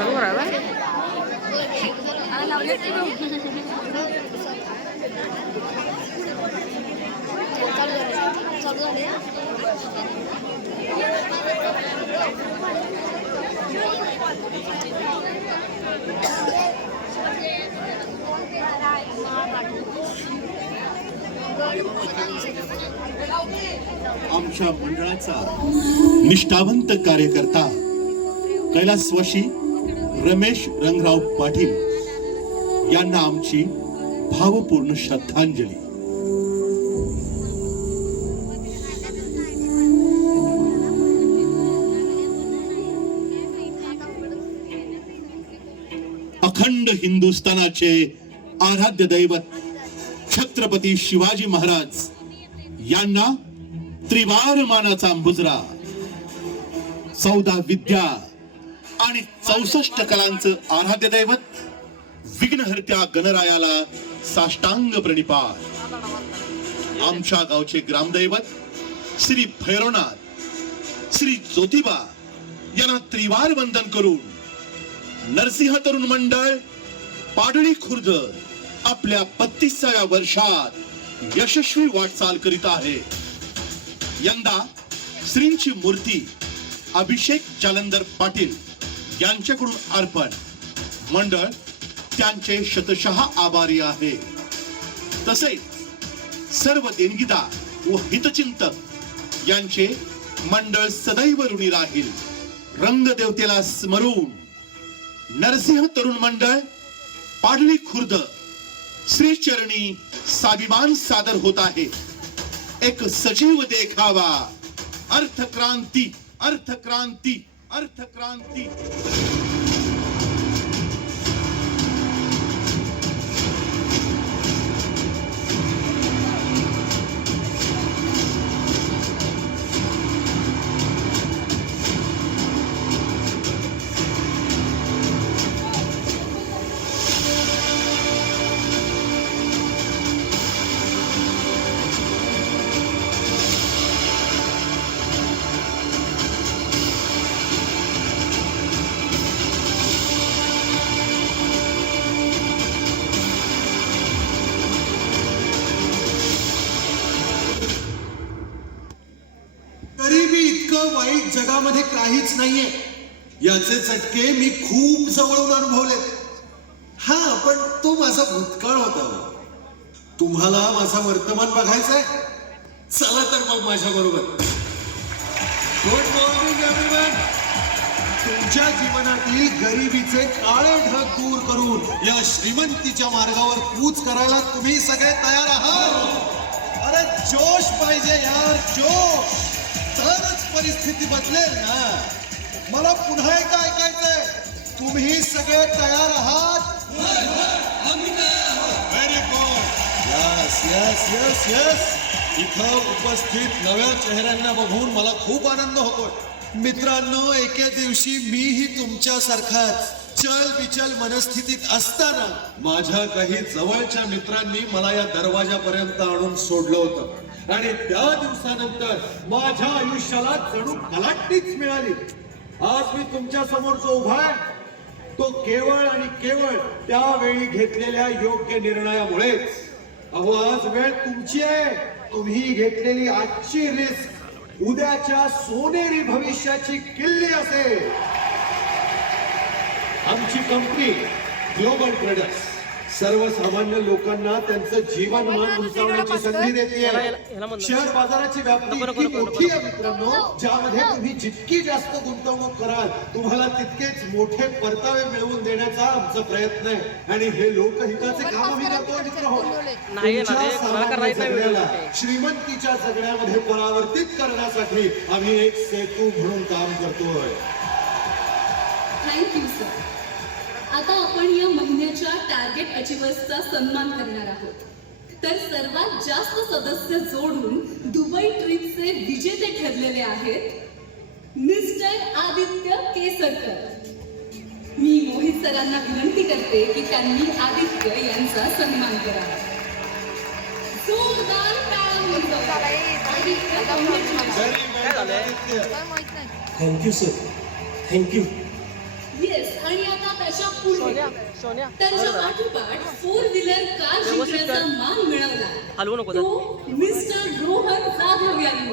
चालू करायला आमच्या मंडळाचा निष्ठावंत कार्यकर्ता कैलासवाशी रमेश रंगराव पाटील यांना आमची भावपूर्ण श्रद्धांजली. अखंड हिंदुस्थानाचे आराध्य दैवत छत्रपती शिवाजी महाराज यांना त्रिवार मानाचा मुजरा चौदा विद्या आणि चौसष्ट कलांचं आराध्य दैवत विघ्नहर्त्या गणरायाला साष्टांग प्रणिपात. आमच्या गावचे ग्रामदैवत श्री भैरवनाथ श्री ज्योतिबा यांना त्रिवार वंदन करून नरसिंह तरुण मंडळ पाडळी खुर्द आपल्या बत्तीसाव्या वर्षात यशस्वी वाटचाल करीत आहे. यंदा श्रींची मूर्ती अभिषेक जालंधर पाटील यांच्याकडून अर्पण. मंडळ त्यांचे शतशः आभारी आहे. तसेच सर्व देणगीदार व हितचिंतक यांचे मंडळ सदैव ऋणी राहील. रंगदेवतेला स्मरून नरसिंह तरुण मंडळ पाडली खुर्द श्री चरणी सादर होत आहे. एक सजीव देखावा. अर्थक्रांती अर्थक्रांती. अर्थक्रांती. नाहीये. याचे चटके मी खूप जवळून अनुभवले हा पण तो माझा भूतकाळ होता हो. तुम्हाला माझा वर्तमान बघायचंय चला तर मग माझ्या बरोबर. गुड मॉर्निंग एव्हरीवन तुमच्या जीवनातील गरिबीचे काळे ढग दूर करून या श्रीमंतीच्या मार्गावर कूच करायला तुम्ही सगळे तयार आहात? अरे जोश पाहिजे यार जोश. तरच परिस्थिती बदलेल ना. मला पुन्हा एकदा ऐकायचंय. तुम्ही सगळे तयार आहात? Very good yes yes yes yes इथं उपस्थित नव्या चेहऱ्यांना बघून मला खूप आनंद होतोय. मित्रांनो एके दिवशी मीही तुमच्यासारखाच चल विचल मनस्थितीत असताना माझ्या काही जवळच्या मित्रांनी मला या दरवाजापर्यंत आणून सोडलं होतं. आणि त्या दिवसानंतर माझ्या आयुष्याला जणू कलाटणीच मिळाली. आज मी तुमच्यासमोर जो उभा आहे तो केवळ आणि केवळ त्यावेळी घेतलेल्या योग्य निर्णयामुळेच. अहो आज वेळ तुमची आहे. तुम्ही घेतलेली आजची रिस्क उद्याच्या सोनेरी भविष्याची किल्ली असेल. आमची कंपनी ग्लोबल ट्रेडर्स. सर्वसामान्य लोकांना त्यांचं जीवनमान उंचावण्याची संधी देते. शेअर बाजाराची व्याप्ती इतकी मोठी. आहे मित्रांनो. ज्यामध्ये तुम्ही जितकी जास्त गुंतवणूक कराल तुम्हाला तितकेच मोठे परतावे मिळवून देण्याचा आमचा प्रयत्न आहे. आणि हे लोकहिताचे काम आम्ही करतोय मित्र हो. श्रीमंतीच्या जगण्यामध्ये परावर्तित करण्यासाठी आम्ही एक सेतू म्हणून काम करतोय. थँक्यू सर आता आपण या महिन्याच्या टार्गेट अचिव्हर्सचा सन्मान करणार आहोत. तर सर्वात जास्त सदस्य जोडून दुबई ट्रिपचे विजेते ठरलेले आहेत मिस्टर आदित्य केसरकर. मी मोहित सरांना विनंती करते की त्यांनी आदित्य यांचा सन्मान करावा जोरदार आदित्य थँक्यू सर. थँक्यू आणि आता त्याच्या पाठोपाठ फोर व्हीलर कार. जिंकण्याचा मान मिळवला. तो मिस्टर रोहन जाधव यांनी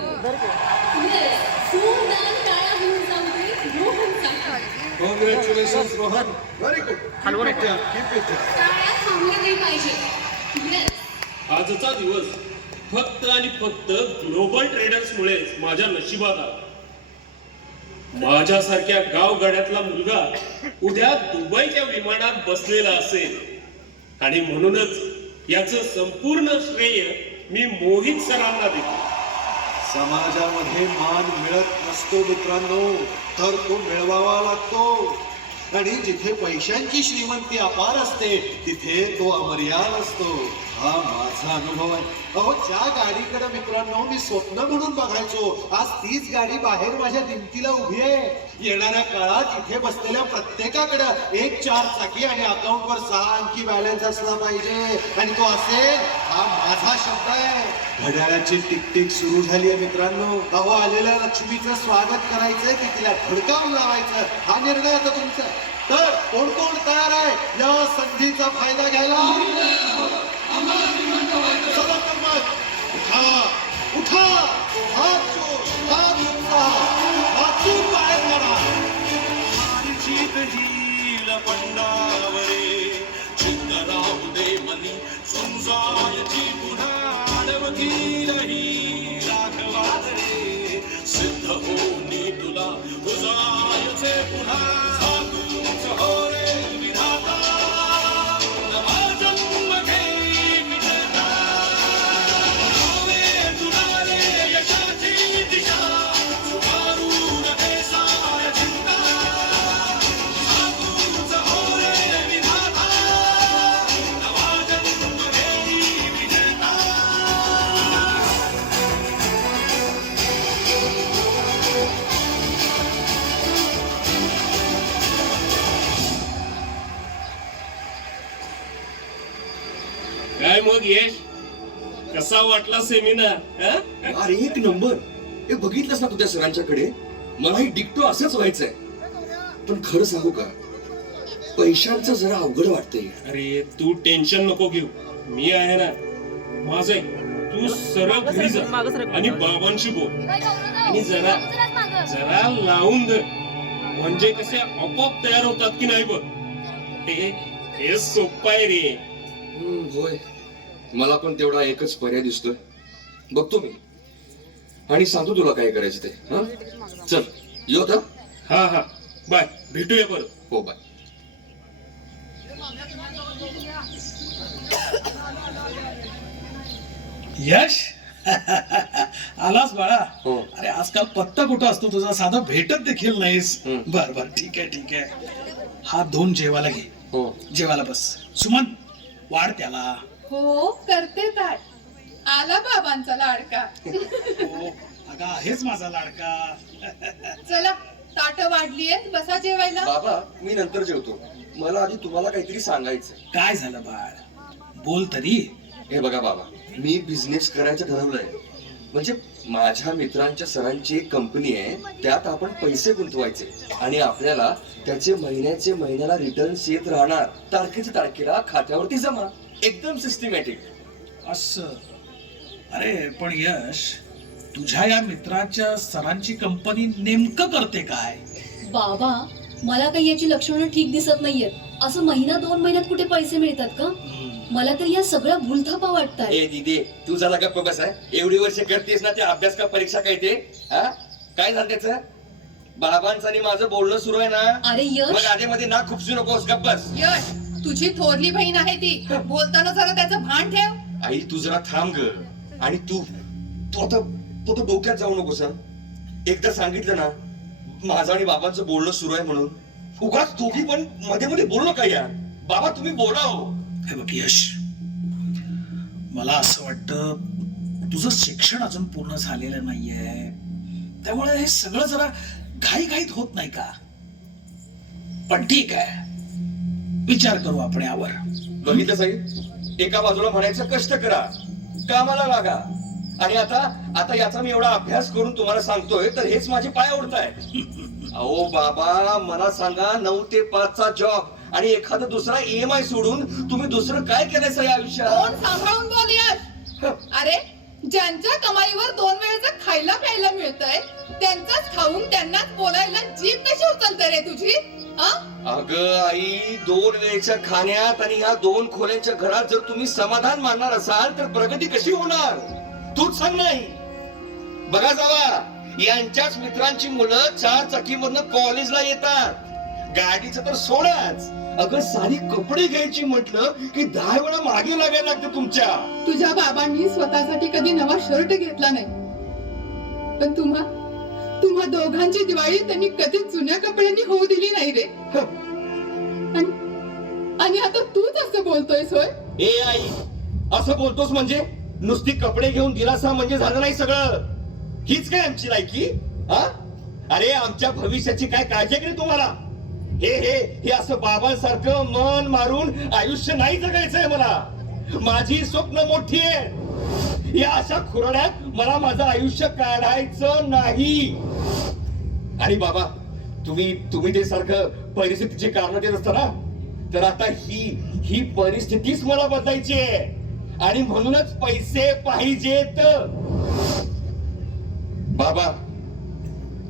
जोरदार टाळ्या घेऊन जाऊ दे रोहनसाठी कॉंग्रॅच्युलेशन रोहन. Very good. टाळ्या थांबल्या नाही पाहिजे. आजचा दिवस फक्त आणि फक्त ग्लोबल ट्रेडर्समुळे माझ्या नशिबात आला. माझ्यासारख्या गावगाड्यातला मुलगा उद्या दुबईच्या विमानात बसलेला असेल. आणि म्हणूनच याचं संपूर्ण श्रेय मी मोहित सरांना देतो. समाजामध्ये मान मिळत नसतो मित्रांनो तर तो मिळवावा लागतो. आणि जिथे पैशांची श्रीमंती अपार असते तिथे तो अमर्याद असतो. हा माझा अनुभव आहे. अहो ज्या गाडीकडे मित्रांनो मी स्वप्न म्हणून बघायचो आज तीच गाडी बाहेर माझ्या दिमतीला उभी आहे. येणाऱ्या काळात इथे बसलेल्या प्रत्येकाकडे एक चार चाकी आणि अकाउंटवर सहा अंकी बॅलन्स असला पाहिजे. आणि तो असेल हा माझा शब्द आहे. घड्याळाची टिकटिक सुरू झाली आहे मित्रांनो. अहो आलेल्या लक्ष्मीचं स्वागत करायचंय की तिला धडकावून लावायचं हा निर्णय आता तुमचा तर कोण कोण तयार आहे? या संधीचा फायदा घ्यायला? चला तर मग उठा उठा हात कसा वाटला सेमिनार अरे एक नंबर. हे बघितलंस ना तुझ्या सरांच्याकडे? मलाही डिक्टो असंच व्हायचंय. पण खरं सांगू का? पैशांचं जरा अवघड वाटतंय. अरे तू टेन्शन नको घेऊ. मी आहे ना माझं. तू सरळ घरी जा. आणि बाबांशी बोल. आणि जरा जरा लावून धर. म्हणजे कसे आपोआप तयार होतात की नाही बघ. हे हे सोपं आहे रे. हम्म, होय. मला पण तेवढा एकच पर्याय दिसतोय. बघतो मी. आणि सांगतो तुला काय करायचं ते हा? चल यो आता. हा हा. बाय. भेटूया परत. हो बाय. यश? आलास बाळा. हो. अरे आजकाल पत्ता कुठं असतो तुझा? साधा भेटत देखील नाहीस. हम्म. बर बर. ठीक आहे ठीक आहे. हा दोन जेवायला घे. हो. जेवायला बस. सुमन वाढ त्याला. हो करते ताट. आला बाबांचा लाडका. हो अगं आहेच माझा लाडका. चला ताट वाढली आहेत बसा जेवायला. बाबा मी नंतर जेवतो. मला आधी तुम्हाला काहीतरी सांगायचं काय झालं बाळ? बोल तरी. हे बघा बाबा मी बिझनेस करायचं ठरवलंय. म्हणजे माझ्या मित्रांच्या सरांची एक कंपनी आहे त्यात आपण पैसे गुंतवायचे. आणि आपल्याला त्याचे महिन्याचे महिन्याला रिटर्न्स येत राहणार. तारखेच्या तारखेला खात्यावरती जमा. एकदम सिस्टमॅटिक असं. अरे पण यश तुझ्या या मित्राच्या सरांची कंपनी नेमकं करते काय? बाबा मला काही याची लक्षणं ठीक दिसत नाहीयेत. असं महिना दोन महिन्यात कुठे पैसे मिळतात का? मला तर या सगळ्या भूलथापा वाटतात ए दिदे तू जरा गप्प बस आहे एवढी वर्ष करतेस ना ते अभ्यास का परीक्षा काय ते? हा? काय झालं त्याच? बाबांचं आणि माझं बोलणं सुरू आहे ना. अरे मग यश? आधी मध्ये ना खुपसू नकोस गप्प बस. यश? तुझी थोरली बहीण आहे ती. बोलताना जरा त्याचं भान ठेव. आई तू जरा थांब ग. आणि तू तू आता तू आता डोक्यात जाऊ नकोस हं? एकदा सांगितलं ना माझं आणि बाबांचं बोलणं सुरू आहे म्हणून. उगाच दोघी पण मध्ये मध्ये बोललो काय या बाबा तुम्ही बोला हो. हे बघ यश. मला असं वाटतं तुझं शिक्षण अजून पूर्ण झालेलं नाहीये. त्यामुळे हे सगळं जरा घाईघाईत होत नाही का? पण ठीक आहे. विचार करू आपण यावर. बघितलं साहेब एका बाजूला म्हणायचं कष्ट करा कामाला लागा. आणि आता आता याचा मी एवढा अभ्यास करून तुम्हाला सांगतोय तर हेच माझे पाय ओढताय अहो बाबा मला सांगा नऊ ते पाचचा जॉब आणि एखादा दुसरा ईएमआय सोडून तुम्ही दुसरं काय करायचं या आयुष्यात? तोंड सांभाळून बोल यश अरे ज्यांच्या कमाईवर दोन वेळेचं खायला प्यायला मिळतंय त्यांचाच खाऊन त्यांनाच बोलायला जीभ कशी उचलते रे तुझी? अगं आई दोन वेळच्या खाण्यात आणि ह्या दोन खोल्यांच्या घरात जर तुम्ही समाधान मानणार असाल तर प्रगती कशी होणार? तूच सांग नाही. बघा जावा यांच्याच मित्रांची मुलं चार चाकीमधनं कॉलेजला येतात. गाडीचं तर सोडाच. अगं सारी कपडे घ्यायची म्हटलं की दहा वेळा मागे लागायला लागतं तुमच्या. तुझ्या बाबांनी स्वतःसाठी कधी नवा शर्ट घेतला नाही. पण तुम्हा तुम्हा दोघांची दिवाळी त्यांनी कधीच जुन्या कपड्यांनी होऊ दिली नाही रे. आणि आता तूच असं बोलतोयस होय ए आई असं बोलतोस म्हणजे? नुसती कपडे घेऊन दिलासा म्हणजे झालं नाही सगळं. हीच काय आमची लायकी? हा? अरे आमच्या भविष्याची काय काळजी नाही तुम्हाला? हे हे हे असं बाबांसारखं मन मारून आयुष्य नाही जगायचंय मला. माझी स्वप्न मोठी आहे. या अशा खुरड्यात मला माझं आयुष्य काढायचं नाही. आणि बाबा तुम्ही तुम्ही ते सारखं परिस्थितीचे कारण देत असता ना तर आता ही ही परिस्थितीच मला बदलायची आहे. आणि म्हणूनच पैसे पाहिजेत. बाबा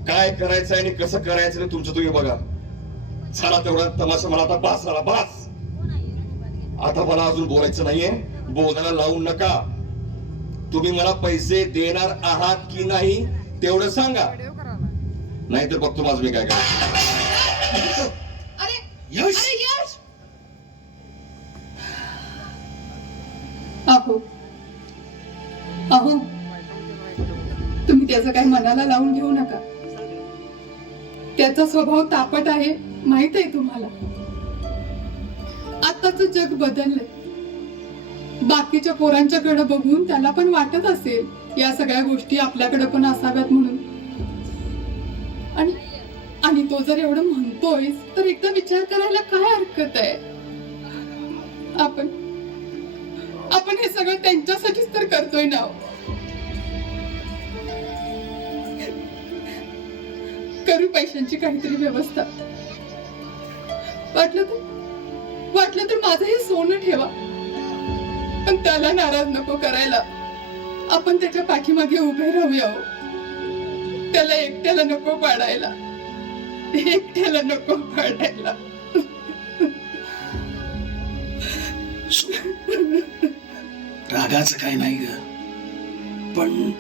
काय करायचं आणि कसं करायचं तुमचं तुम्ही बघा. चला तेवढा तमाशा मला आता बास झाला बास. आता मला अजून बोलायचं नाहीये. बोलायला लावू नका. तुम्ही मला पैसे देणार आहात की नाही तेवढं सांगा. नाहीतर बघतो माझं मी काय काय अरे यश! अरे यश! अहो. अहो. तुम्ही त्याचं काही मनाला लावून घेऊ नका. त्याचा स्वभाव तापट आहे माहीत आहे तुम्हाला. आताच जग बदललंय. बाकीच्या पोरांच्याकडे बघून त्याला पण वाटत असेल या सगळ्या गोष्टी आपल्याकडे पण असाव्यात म्हणून. आणि आणि तो जर एवढं म्हणतोय तर एकदा विचार करायला काय हरकत आहे? आपण आपण हे सगळं त्यांच्यासाठीच तर करतोय ना हो. करू पैशांची काहीतरी व्यवस्था. वाटलं तर? वाटलं तर माझं हे सोनं ठेवा. पण त्याला नाराज नको करायला. आपण त्याच्या पाठीमागे उभे राहूया हो. त्याला एकट्याला नको पाडायला. एकट्याला नको पाडायला. रागाचं काय नाही ग. पण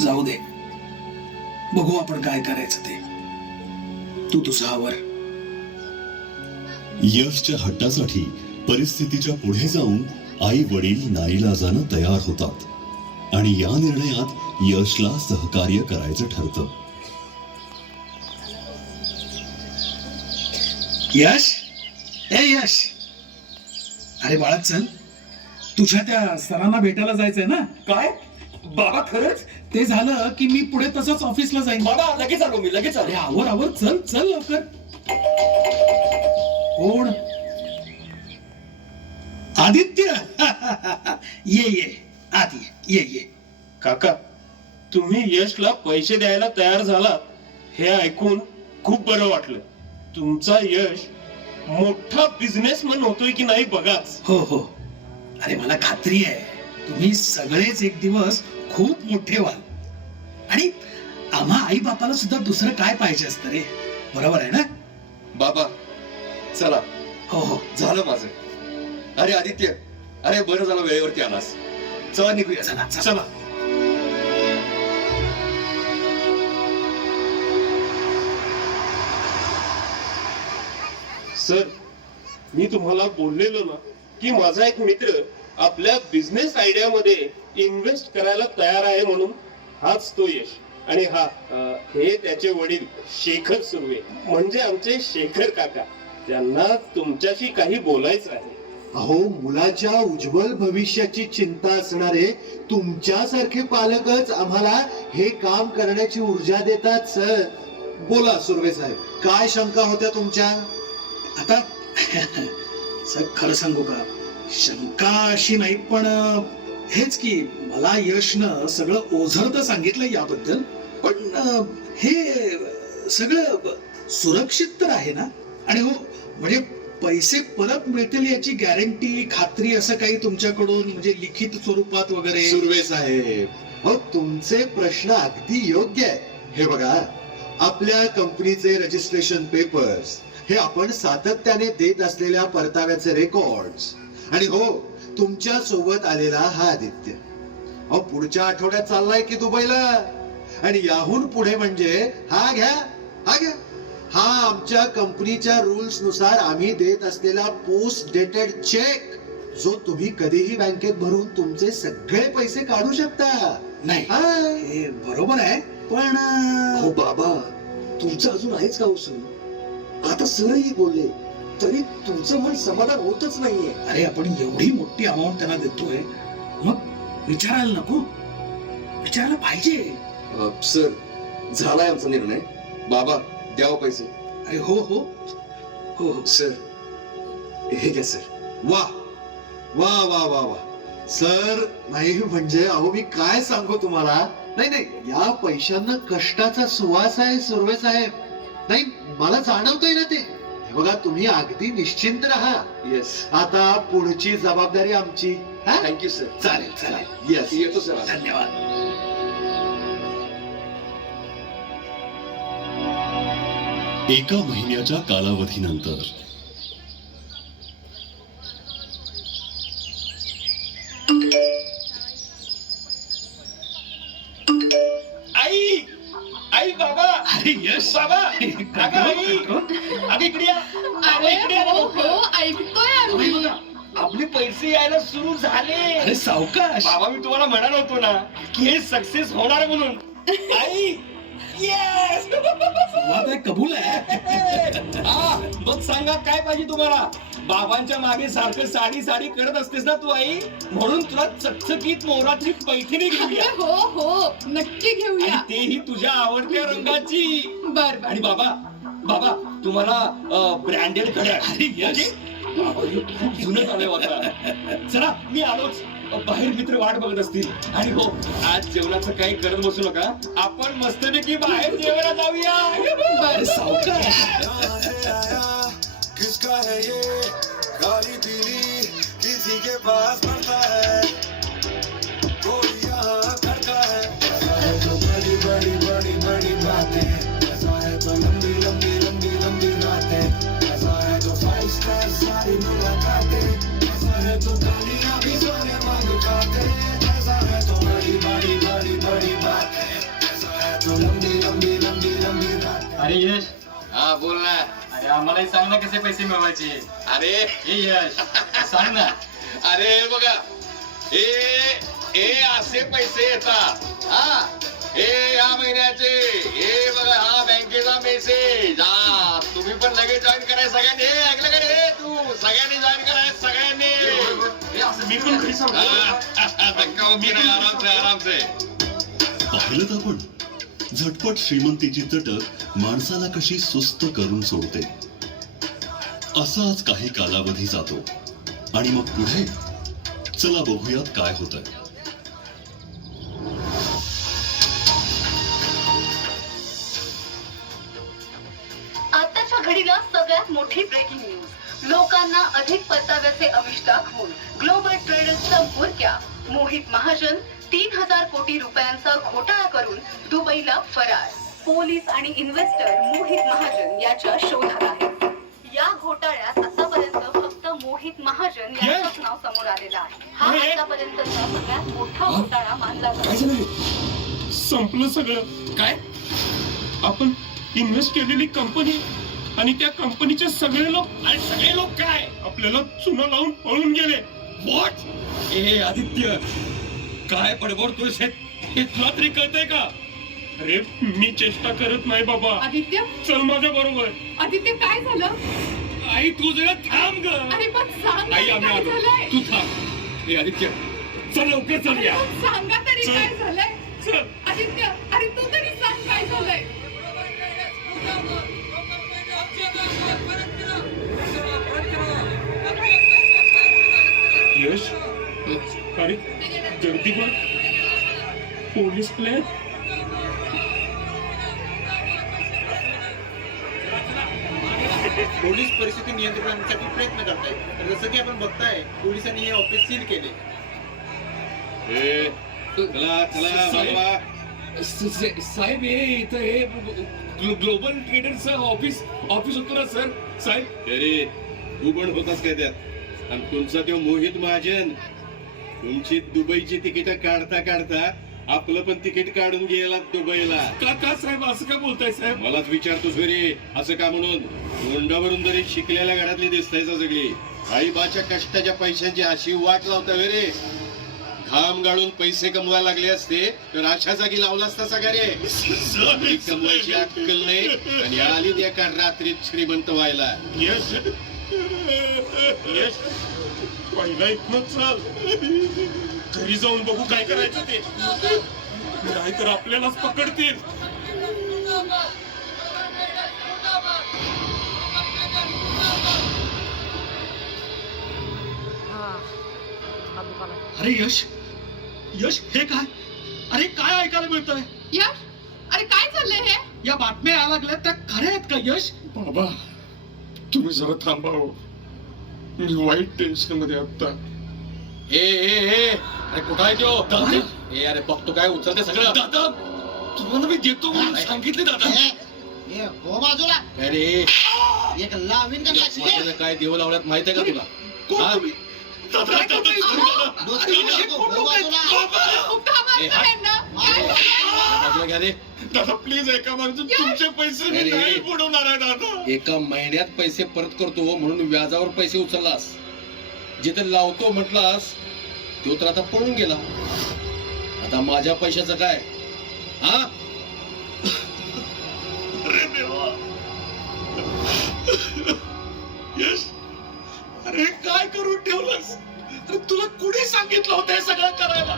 जाऊ दे. बघू आपण काय करायचं ते. तू तुझा आवर. यशच्या हट्टासाठी परिस्थितीच्या पुढे जाऊन आई वडील नाईलाजानं तयार होतात. आणि या निर्णयात यशला सहकार्य करायचं ठरतं. यश? ए यश! अरे बाळा चल. तुझ्या त्या सरांना भेटायला जायचंय ना? काय? बाबा खरंच? ते झालं की मी पुढे तसंच ऑफिसला जाईन. बाबा लगेच आलो मी लगेच अरे आलो आवर आवर. चल चल लवकर. कोण? आदित्य. ये ये. आत ये ये. काका तुम्ही यशला पैसे द्यायला तयार झालात हे ऐकून खूप बरं वाटलं. तुमचा यश मोठा बिझनेसमन होतोय की नाही बघाच. हो हो. अरे मला खात्री आहे. तुम्ही सगळेच एक दिवस खूप मोठे व्हाल. आणि आम्हा आई बापाला सुद्धा दुसरं काय पाहिजे असतं रे? बरोबर आहे ना? बाबा चला. हो हो. झालं माझं. अरे आदित्य अरे बरं झालं वेळेवरती आलास. चला निघूया. चला चला. सर मी तुम्हाला बोललेलो ना की माझा एक मित्र आपल्या बिझनेस आयडियामध्ये इन्व्हेस्ट करायला तयार आहे म्हणून हाच तो यश. आणि हा हे त्याचे वडील शेखर सुर्वे. म्हणजे आमचे शेखर काका. त्यांना तुमच्याशी काही बोलायचं आहे. अहो मुलाच्या उज्ज्वल भविष्याची चिंता असणारे तुमच्यासारखे पालकच आम्हाला हे काम करण्याची ऊर्जा देतात सर. बोला सुर्वे साहेब. काय शंका होत्या तुमच्या? आता साहेब खरं सांगू का? शंका अशी नाही पण हेच की मला यशनं सगळं ओझर तर सांगितलं याबद्दल. पण हे सगळं सुरक्षित तर आहे ना? आणि हो म्हणजे पैसे परत मिळतील याची गॅरंटी खात्री असं काही तुमच्याकडून म्हणजे लिखित स्वरूपात वगैरे? सुर्वे साहेब हो तुमचे प्रश्न अगदी योग्य आहे हे बघा आपल्या कंपनीचे रजिस्ट्रेशन पेपर्स हे आपण सातत्याने देत असलेल्या परताव्याचे रेकॉर्ड्स आणि हो तुमच्यासोबत आलेला हा आदित्य. अहो पुढच्या आठवड्यात चाललाय की दुबईला? आणि याहून पुढे म्हणजे हा घ्या हा घ्या. हा आमच्या कंपनीच्या रुल्सनुसार आम्ही देत असलेला पोस्ट डेटेड चेक जो तुम्ही कधीही बँकेत भरून तुमचे सगळे पैसे काढू शकता. नाही. हा. हे बरोबर आहे. पण अं, हो बाबा तुमचं अजून आहेच का उसून आता सरही बोलले तरी तुमचं मन समाधान होतच नाहीये. अरे आपण एवढी मोठी अमाऊंट त्यांना देतोय. मग विचारायला नको. विचारायला पाहिजे. अ, सर झालाय आमचा निर्णय. बाबा द्याव पैसे. अरे हो हो. हो हो. सर. हे घ्या सर. वा. वा वा वा वा. सर नाही म्हणजे अहो मी काय सांगू तुम्हाला? नाही नाही. या पैशांना कष्टाचा सुवास आहे सुर्वे साहेब नाही मला जाणवतंय ना ते. हे बघा तुम्ही अगदी निश्चिंत राहा. येस आता पुढची जबाबदारी आमची. हा? थँक्यू सर चालेल चालेल. Yes. येतो सर. धन्यवाद. एका महिन्याच्या कालावधीनंतर. आई! आई बाबा! अरे यश बाबा! अगं आई! अगं इकडे या. बाबा, इकडे या. हो. हो ऐकतोय अरे आम्ही बघा, आपले पैसे यायला सुरू झाले. अरे सावकाश. बाबा मी तुम्हाला म्हणालो होतो ना की हे सक्सेस होणार म्हणून. आई! सुरुवात कबूल आहे. हा मग सांगा काय पाहिजे तुम्हाला? बाबांच्या मागे सारखं साडी साडी करत असतेस ना तू आई? म्हणून तुला चकचकीत मोराची पैठणी घेऊया. हो हो नक्की आणि घेऊया तेही तुझ्या आवडत्या रंगाची. बर बर. आणि बाबा बाबा तुम्हाला ब्रँडेड घड्याळ बाबा, हे खूप जुनं झालंय चला मी आलोच. बाहेर मित्र वाट बघत असतील. आणि हो आज जेवणाचं काही करत बसू नका. आपण मस्तपैकी बाहेर जाऊया. किसका है ये? पीली किसी के पास पड़ता है। आम्हालाही सांग ना कसे पैसे मिळवायचे. अरे. हे यश. सांग ना. अरे बघा. हे हे असे पैसे येतात. हा. हे या महिन्याचे. हे बघा हा बँकेचा मेसेज हा तुम्ही पण लगेच जॉईन कराय सगळ्यांनी. हे ऐकलं का रे तू. सगळ्यांनी जॉईन कराय सगळ्यांनी. मी पण आराम से आराम से पाहिलं आपण झटपट श्रीमंतीची चटक माणसाला कशी सुस्त करून सोडते. असाच काही कालावधी जातो. आणि मग पुढे? चला बघूयात काय होत आताच्या घडीला सगळ्यात मोठी ब्रेकिंग न्यूज लोकांना अधिक परताव्याचे अमिष दाखवून ग्लोबल ट्रेडर्सचा म्होरक्या मोहित महाजन तीन हजार कोटी रुपयांचा घोटाळा करून दुबईला फरार. पोलीस आणि इन्व्हेस्टर मोहित महाजन याच्या शोधात आहेत. या घोटाळ्यात आतापर्यंत फक्त मोहित महाजन यांचंच नाव समोर आलेलं आहे. हा आतापर्यंतचा सगळ्यात मोठा घोटाळा मानला जातो. संपलं सगळं. काय? आपण इन्व्हेस्ट केलेली कंपनी आणि त्या कंपनीचे सगळे लोक आणि सगळे लोक काय? आपल्याला चुना लावून पळून गेले. What a Aditya. काय बडबडतोयस हे हे तुला तरी कळतंय का? अरे मी चेष्टा करत नाही बाबा. आदित्य? चल माझ्या बरोबर. आदित्य काय झालं? आई तू जरा थांब ग. अरे पण सांग आई आम्ही आलो. तू थांब. ए आदित्य चल लवकर चल या. सांगा तरी चल. काय झालंय? चल. आदित्य अरे तू तरी सांग काय झालंय? यश? अरे गर्दी पोलीस प्ले पोलीस परिस्थिती नियंत्रण प्रयत्न करताय जसं की आपण बघताय पोलिसांनी हे ऑफिस सील केले. साहेब हे इथं हे ग्लोबल ट्रेडरचं ऑफिस ऑफिस होतं ना सर? साहेब? अरे तू पण होतास काय त्यात? आणि तुमचा तो मोहित महाजन. तुमची दुबईची तिकीट काढता काढता आपलं पण तिकीट काढून गेला दुबईला. का का साहेब असं का बोलताय साहेब? मलाच विचारतोस रे असं का म्हणून? तोंडावरून तरी शिकलेल्या घरातली दिसतायचा सगळी. आईबाच्या कष्टाच्या पैशांची अशी वाट लावता वे रे घाम गाळून पैसे कमवायला लागले असते तर अशा जागी लावला असता सगळ्या रे? कमवायची अक्कल नाही आणि आली एका रात्रीत श्रीमंत व्हायला. पहिला इथनं चाल. घरी जाऊन बघू काय करायचं ते. नाहीतर आपल्यालाच पकडतील. अरे यश यश हे काय? अरे काय ऐकायला मिळतंय? यश? अरे काय चाललंय हे? या बातम्या यायला लागल्या त्या खऱ्या आहेत का यश? बाबा तुम्ही जरा थांबा हो. मी वाईट टेन्शनमध्ये आता ए ए ए अरे कुठं आहे तो दादा? ए अरे बघतो काय उचलते सगळं दादा तुम्हाला मी देतो म्हणून सांगितले दादा अरे माझ्यानं काय देव लावल्यात माहीत आहे का तुला कोण हा? तुम्ही? दादा, दादा, दादा. अरे, हे कोण लोक आहेत? बाबा! खूप थांबा ए, हा. यांना. काय झालंय? बाजूला घ्या रे दादा प्लीज एका माणूस तुमचे पैसे मी अरे. नाही बुडवणार आहे दादा. एका महिन्यात पैसे परत करतो म्हणून व्याजावर पैसे उचललास. जिथे लावतो म्हटलास तो तर आता पळून गेला. आता माझ्या पैशाचं काय? हा? अरे देवा. यश अरे काय करून ठेवलंस? अरे तुला कुणी सांगितलं होतं हे सगळं करायला?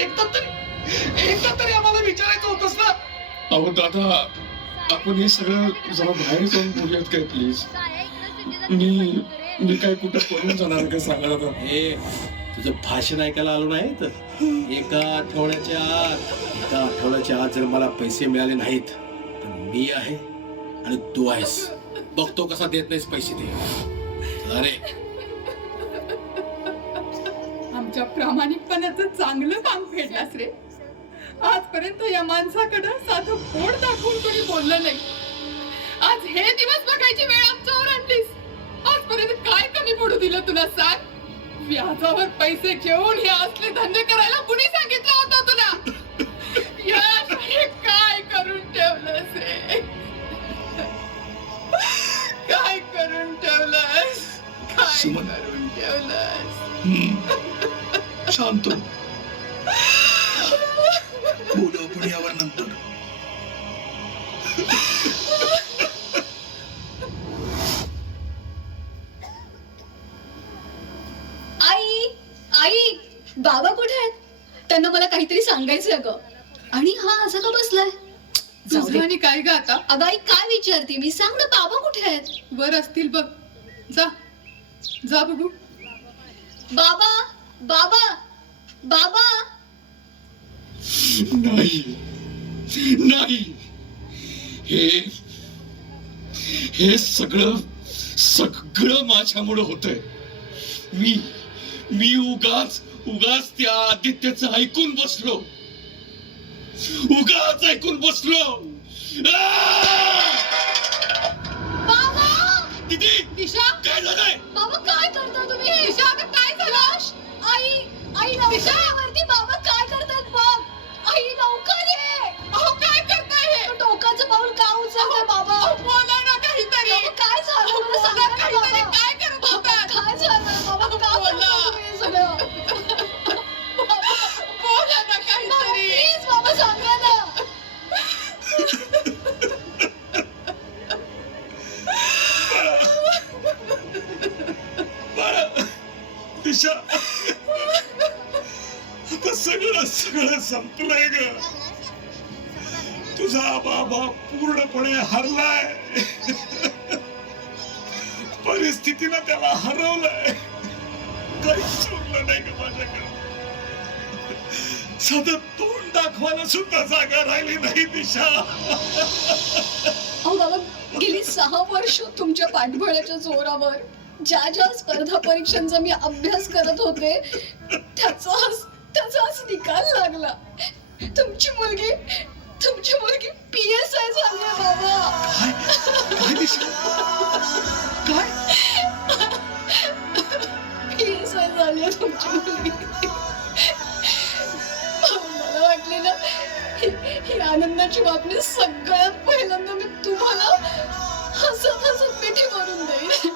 एकदा तरी एकदा तरी आम्हाला विचारायचं होतंस ना. अहो दादा आपण हे सगळं जरा बाहेर जाऊन बोलूयात काय प्लीज मी मी काय कुठं पळून जाणार काय सांगा दादा? हे तुझं भाषण ऐकायला आलो नाही तर? एका आठवड्याच्या आत एका आठवड्याच्या आत जर मला पैसे मिळाले नाहीत तर मी आहे आणि तू आहेस. बघतो कसा देत नाहीस पैसे ते. अरे आमच्या प्रामाणिकपणाचं चांगलं काम फेडलास रे. आजपर्यंत या माणसाकडं साधं पोट दाखवून कोणी बोललं नाही. आज हे दिवस बघायची वेळ आमच्यावर आणलीस. आजपर्यंत काय कमी पडू दिलं तुला सांग? व्याजावर पैसे घेऊन हे असले धंदे करायला कुणी सांगितलं होतं तुला? यश हे काय करून ठेवलंस रे? काय करून ठेवलंस? काय. करून ठेवलंस. शांत हो. बोलू आपण यावर नंतर. आई आई बाबा कुठे आहेत? त्यांना मला काहीतरी सांगायचंय अगं. आणि हा असा का बसलाय. जाऊ दे. तुझं आणि काय ग आता? अगं आई काय विचारते? मी सांग ना बाबा कुठे आहेत? वर असतील बघ. जा. जा बघू. बाबा बाबा बाबा. नाही नाही. हे हे सगळं सगळं माझ्यामुळं होतंय. मी मी उगाच उगाच त्या आदित्यच ऐकून बसलो. उगाच ऐकून बसलो. आ! दीदी दिशा काय झालंय? बाबा काय करता तुम्ही? दिशा काय झालं? आई आई दिशा पाठबळाच्या जोरावर ज्या ज्या स्पर्धा परीक्षांचा मी अभ्यास करत होते त्याचा त्याचाच निकाल लागला. तुमची मुलगी तुमची मुलगी पी एस आय झाली आहे बाबा. काय? पी एस आय झाली आहे तुमची मुलगी. मला वाटले ना ही- ही आनंदाची बातमी सगळ्यात पहिल्यांदा मी तुम्हाला हसत हसत मिठी मारून देईल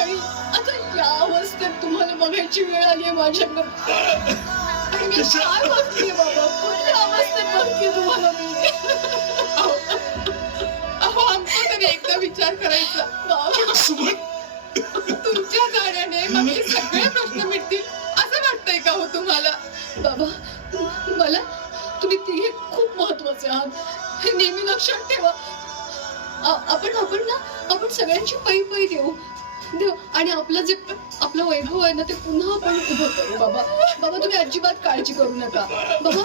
आणि आता या अवस्थेत तुम्हाला बघायची वेळ आली माझ्याकडे आणि मी काय बघते बाबा कुठल्या अवस्थेत बघते तुम्हाला मी अहो आमचा तरी एकदा विचार करायचा बाबा तुमच्या गाण्याने माझे सगळे प्रश्न मिटतील असं वाटतंय का हो तुम्हाला बाबा मला तुम्ही तिघे खूप महत्त्वाचे आहात. हे नेहमी लक्षात ठेवा. आपण आपण ना आपण सगळ्यांची पै पै देऊ. देऊ. आणि आपलं जे आपलं वैभव आहे ना ते पुन्हा आपण उभं करू बाबा. बाबा तुम्ही अजिबात काळजी करू नका. बाबा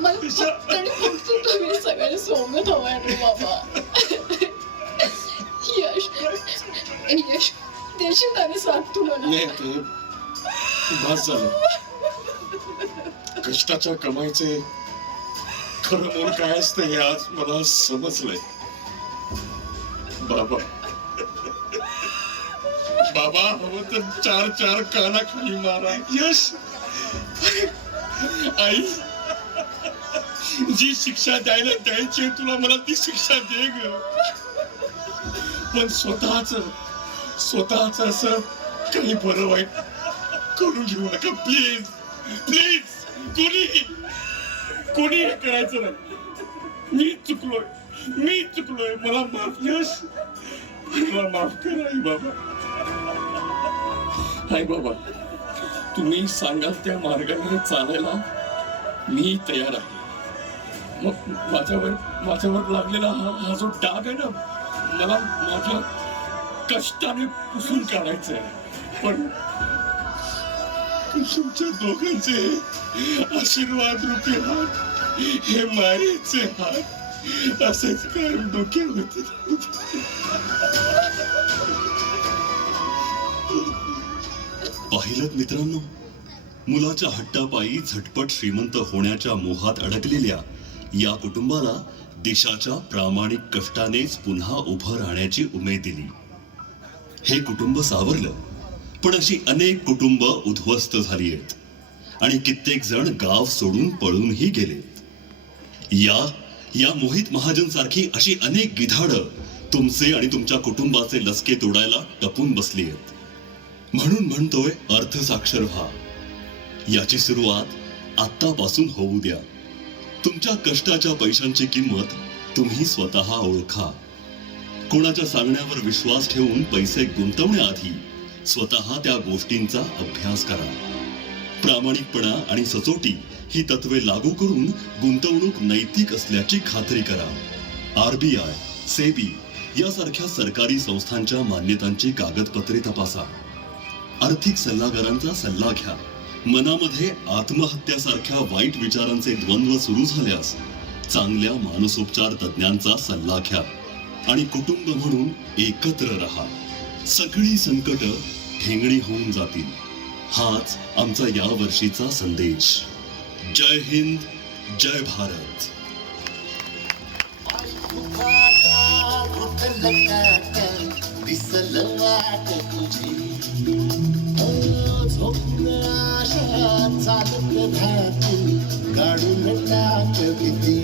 मला फक्त आणि फक्त तुम्ही सगळे सोबत हवंय रे बाबा. यश. यश. देशील आणि साथ तुम्हाला नाही ते भास झालं. कष्टाच्या कमाईचे खरं मोल काय असतं हे आज मला समजलंय. बाबा. बाबा हवं तर चार चार काना खाली मारा. यश. आई जी शिक्षा द्यायला द्यायची तुला मला ती शिक्षा दे ग. पण स्वतःच स्वतःच असं काही बरं वाईट करून घेऊ नका प्लीज प्लीज कोणी कोणी हे करायचं नाही. मी चुकलोय. मी चुकलोय मला माफ यश मला माफ कर आई बाबा. आई बाबा तुम्ही सांगाल त्या मार्गाने चालायला मी तयार आहे. मग माझ्यावर माझ्यावर लागलेला हा हा जो डाग आहे ना मला माझ्या कष्टाने पुसून काढायचं आहे पण तुमच्या दोघांचे आशीर्वाद रूपी हात हे मायेचे हात. असेच कायम डोक्यावरती पाहिलं मित्रांनो मुलाच्या हट्टापायी झटपट श्रीमंत होण्याच्या मोहात अडकलेल्या या कुटुंबाला देशाच्या प्रामाणिक कष्टानेच पुन्हा उभं राहण्याची उमेद दिली. हे कुटुंब सावरलं पण अशी अनेक कुटुंब उद्ध्वस्त झाली आहेत आणि कित्येक जण गाव सोडून पळूनही गेले या या मोहित महाजन सारखी अशी अनेक गिधाडं तुमचे आणि तुमच्या कुटुंबाचे लसके तोडायला टपून बसली आहेत. म्हणून म्हणतोय अर्थसाक्षर व्हा. याची सुरुवात आत्तापासून होऊ द्या. तुमच्या कष्टाच्या पैशांची किंमत तुम्ही स्वतः ओळखा. कोणाच्या सांगण्यावर विश्वास ठेवून पैसे गुंतवण्याआधी स्वतः त्या गोष्टींचा अभ्यास करा. प्रामाणिकपणा आणि सचोटी ही तत्वे लागू करून गुंतवणूक नैतिक असल्याची खात्री करा. आरबीआय सेबी यासारख्या सरकारी संस्थांच्या मान्यतांची कागदपत्रे तपासा. आर्थिक सल्लागारांचा सल्ला घ्या. मनामध्ये आत्महत्यासारख्या वाईट विचारांचे द्वंद्व सुरू झाल्यास चांगल्या मानसोपचार तज्ञांचा सल्ला घ्या आणि कुटुंब म्हणून एकत्र रहा. सगळी संकट ठेंगणी होऊन जातील. हाच आमचा या वर्षीचा संदेश. जय हिंद जय भारत. दिसल वाट तुझी झोपून आशा चालत राहते काढून टाक भीती